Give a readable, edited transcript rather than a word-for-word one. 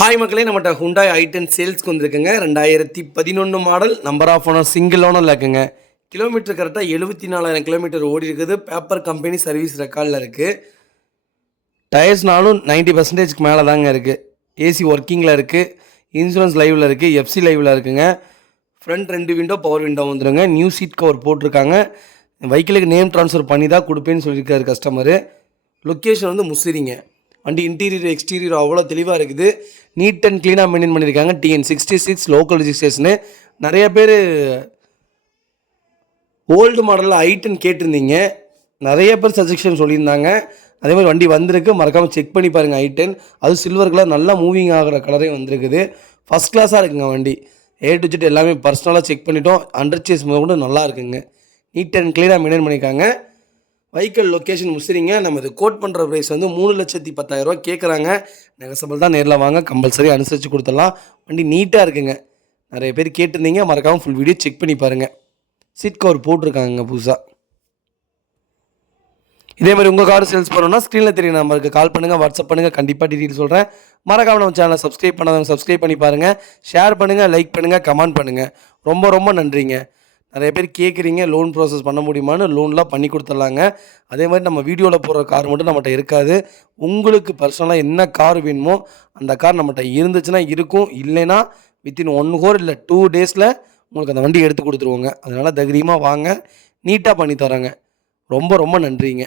Hi மக்களே, நம்மகிட்ட Hyundai i10 சேல்ஸ்க்கு வந்திருக்குங்க. 2011 model, number of owner single ஓனரில் இருக்குங்க. கிலோமீட்டர் கரெக்டாக 74,000 கிலோமீட்டர் ஓடி இருக்குது. பேப்பர் கம்பெனி சர்வீஸ் ரெக்கார்டில் இருக்குது. டயர்ஸ்னாலும் 90% மேலே தாங்க இருக்குது. ஏசி ஒர்க்கிங்கில் இருக்குது. இன்சூரன்ஸ் லைவில் இருக்குது. எஃப்சி லைவில் இருக்குங்க. ஃப்ரண்ட் 2 விண்டோ பவர் விண்டோ வந்துடுங்க. நியூ சீட் கவர் போட்டிருக்காங்க. வெஹிக்கிளுக்கு நேம் ட்ரான்ஸ்ஃபர் பண்ணி தான் கொடுப்பேன்னு சொல்லியிருக்காரு கஸ்டமரு. லொக்கேஷன் வந்து முசிறிங்க. வண்டி இன்டீரியர் எக்ஸ்டீரியர் அவ்வளோ தெளிவாக இருக்குது. நீட் அண்ட் க்ளீனாக மெயின்டைன் பண்ணியிருக்காங்க. TN66 local ரிஜிஸ்ட்ரேஷனு. நிறைய பேர் ஓல்டு மாடலில் i10 கேட்டிருந்தீங்க. நிறைய பேர் சஜஷன் சொல்லியிருந்தாங்க. அதே மாதிரி வண்டி வந்திருக்கு, மறக்காமல் செக் பண்ணி பாருங்கள். i10 அது சில்வர் கலர், நல்லா மூவிங் ஆகிற கலரே வந்திருக்குது. ஃபஸ்ட் கிளாஸாக இருக்குங்க வண்டி. A to Z எல்லாமே பர்சனலாக செக் பண்ணிட்டோம். அண்டர் சேஸ் முதல் கூட நல்லா இருக்குங்க. நீட் அண்ட் க்ளீனாக மெயின்டைன் பண்ணியிருக்காங்க. வெஹிக்கிள் லொக்கேஷன் முசிறிங்க. நம்ம இது கோட் பண்ணுற ப்ரைஸ் வந்து 3,10,000 கேட்குறாங்க. நெகசபிள் தான், நேரில் வாங்க, கம்பல்சரி அனுசரித்து கொடுத்துடலாம். வண்டி நீட்டாக இருக்குங்க. நிறைய பேர் கேட்டிருந்தீங்க, மறக்காமல் ஃபுல் வீடியோ செக் பண்ணி பாருங்கள். சீட் கவர் போட்டிருக்காங்க புதுசாக. இதே மாதிரி உங்கள் கார் சேல்ஸ் பண்ணணும்னா ஸ்க்ரீனில் தெரியும் நம்பருக்கு கால் பண்ணுங்கள், வாட்ஸ்அப் பண்ணுங்கள். கண்டிப்பாக டீட்டெயில் சொல்கிறேன். மறக்காமல் நம்ம சேனலை சப்ஸ்கிரைப் பண்ணாதவங்க சப்ஸ்கிரைப் பண்ணி பாருங்கள். ஷேர் பண்ணுங்கள், லைக் பண்ணுங்கள், கமெண்ட் பண்ணுங்கள். ரொம்ப ரொம்ப நன்றிங்க. நிறைய பேர் கேட்குறீங்க லோன் ப்ராசஸ் பண்ண முடியுமான்னு. லோன்லாம் பண்ணி கொடுத்துட்லாங்க. அதே மாதிரி நம்ம வீடியோவில் போடுற கார் மட்டும் நம்மகிட்ட இருக்காது. உங்களுக்கு பர்சனலாக என்ன கார் வேணுமோ அந்த கார் நம்மகிட்ட இருந்துச்சுன்னா இருக்கும். இல்லைன்னா வித்தின் 1 hour இல்லை 2 days உங்களுக்கு அந்த வண்டி எடுத்து கொடுத்துருவோங்க. அதனால் தைரியமாக வாங்க, நீட்டாக பண்ணி தராங்க. ரொம்ப ரொம்ப நன்றிங்க.